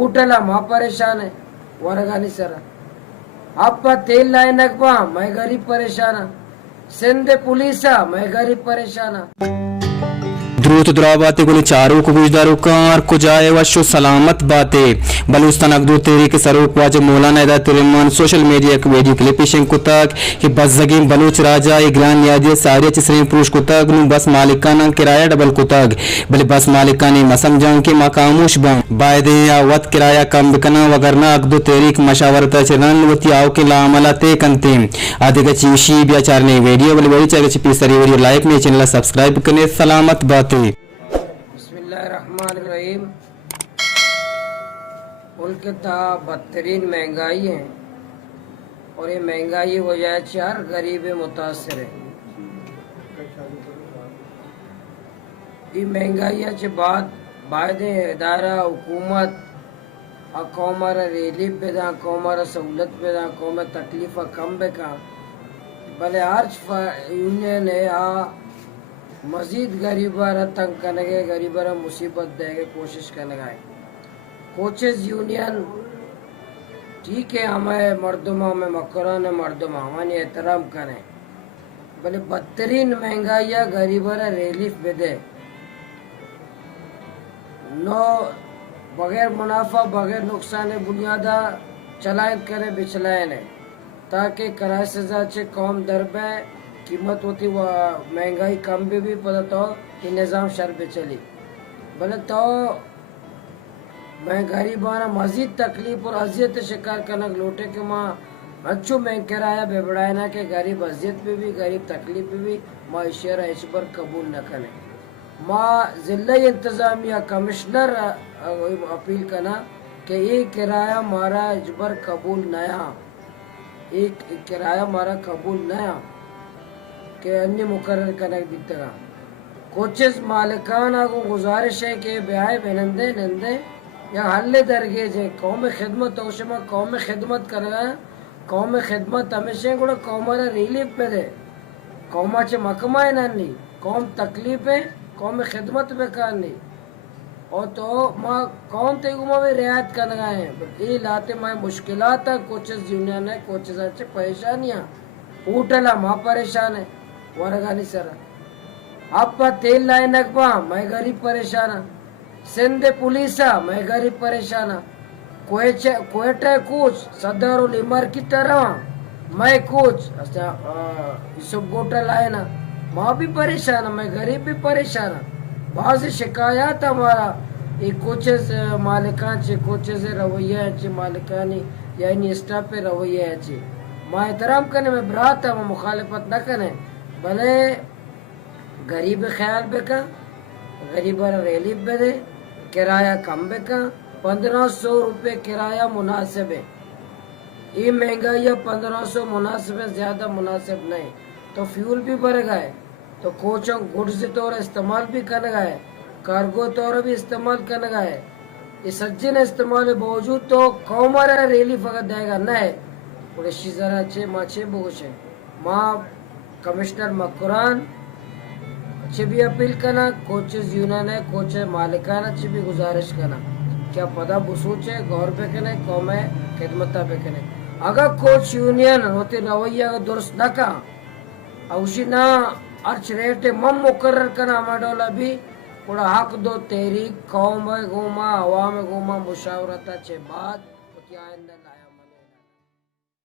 ಊಟಲ್ಲ ಮಾ ಪರೇಶಾನ್ है वरगानी सरा आपका तेल लाए नकबा मैं गरीब परेशान सिंध पुलिसा मैं गरीब परेशान द्रुत द्राबाते गुली चारों को गुजदारों कार को जाए वशो सलामत बातें बलूचिस्तान अगदू तेरी के सरोक वाज मौलाना एदा तिरमान सोशल मीडिया के वीडियो क्लिप पेशन को तक कि बस जगीम बलूच राजा इग्रान यादिया सारे चिसरे पुरुष को तक नु बस मालिकाना किराया डबल को तक बले बस मालिकाने मसम जान के मकामुश बन बायदे या वत किराया कम बिकना वगरना अगदू तेरी के मशावरत चरन वती आओ के लामलाते कंते आदि के चीशी बिचार ने वीडियो बले बड़ी चाहे चिपी सरी वीडियो लाइक ने चैनल सब्सक्राइब करने सलामत बातें बिस्मिल्लाहिर्रहमानिर्रहीम। मुल्क था बदतरीन महंगाई है और ये महंगाई वजह चार गरीब मुतासर है। ये महंगाई बाद बायदे इदारा हुकूमत कौमर रिलीफ बेदा कौमर सहूलत बेदा कौम तकलीफ कम बेका भले आर्च यूनियन है आ मजीद गरीबर तंग करने गरीबर मुसीबत देगे कोशिश करने का कोचेज यूनियन ठीक है हमें मर्दमा में मकरान मर्दमा हमारी एहतराम करें भले बदतरीन महंगाई गरीबर रिलीफ बेदे नो बगैर मुनाफा बगैर नुकसान बुनियादा चलायत करे बिचलायन है ताकि कराए सजा चे कौम दरबे कीमत होती वह महंगाई कम भी पता तो कि निज़ाम शर पे चली भले तो मैं गरीबाना मजीद तकलीफ और अजियत शिकार करना लोटे के माँ अच्छो मैं किराया बेबड़ाए ना कि गरीब अजियत पे भी गरीब तकलीफ पे भी माँ शेर इस पर कबूल न करें माँ ज़िला इंतज़ामिया कमिश्नर अपील करना कि ये किराया मारा इजबर कबूल नया एक किराया मारा कबूल नया के अन्य मुकर्रर करने की तरह कोचेस मालिकाना को गुजारिश है कि ब्याह बेनंदे नंदे या हल्ले दरगे जे कौम खिदमत ओशमा कौम खिदमत करना कौम खिदमत हमेशा गुड़ा कौमारा रिलीफ पे दे कौमा चे मकमाए नहीं कौम तकलीफ है कौम खिदमत बेकार नहीं और तो माँ कौम तेगुमा में रियायत करना है ये लाते माँ मुश्किलात कोचेस यूनियन है कोचेस अच्छे परेशानियाँ ऊटला माँ परेशान है वरगानी सरा आपका तेल लाए नकबा मैं गरीब परेशान सिंध पुलिसा मैं गरीब परेशान कोयटा कुछ सदर लिमर की तरह मैं कुछ सब गोटा लाए ना माँ भी परेशान मैं गरीब भी परेशान बहुत से शिकायत हमारा ये कोचेस मालिकान चे कोचेस रवैया चे मालिकानी या इन स्टाफ पे रवैया चे माँ एहतराम करने में बरात है मुखालफत न करें भले गरीब ख्याल बेका गरीब रिलीफ बेदे किराया कम बेका 1500 रुपये किराया मुनासिब है ये महंगाई 1500 मुनासिब है ज़्यादा मुनासिब नहीं तो फ्यूल भी बढ़ गए तो कोचों गुड्स तौर इस्तेमाल भी करने गए कार्गो तौर भी इस्तेमाल करने गए ये सज्जन इस्तेमाल बावजूद तो कौमारा रिलीफ अगर देगा नहीं और ज़रा अच्छे माचे बोशे माँ कमिश्नर मकुरान अच्छे भी अपील करना कोचेस यूनियन है कोचेस मालिकान अच्छी भी गुजारिश करना क्या पता बसूच है गौर पे कने कौम है खिदमत पे कने अगर कोच यूनियन होते रवैया का दुरुस्त न का उसी ना अर्च रेट मम मुकर्रर करना हमारा भी पूरा हक दो तेरी कौम है घूमा हवा में घूमा मुशावरत अच्छे बात क्या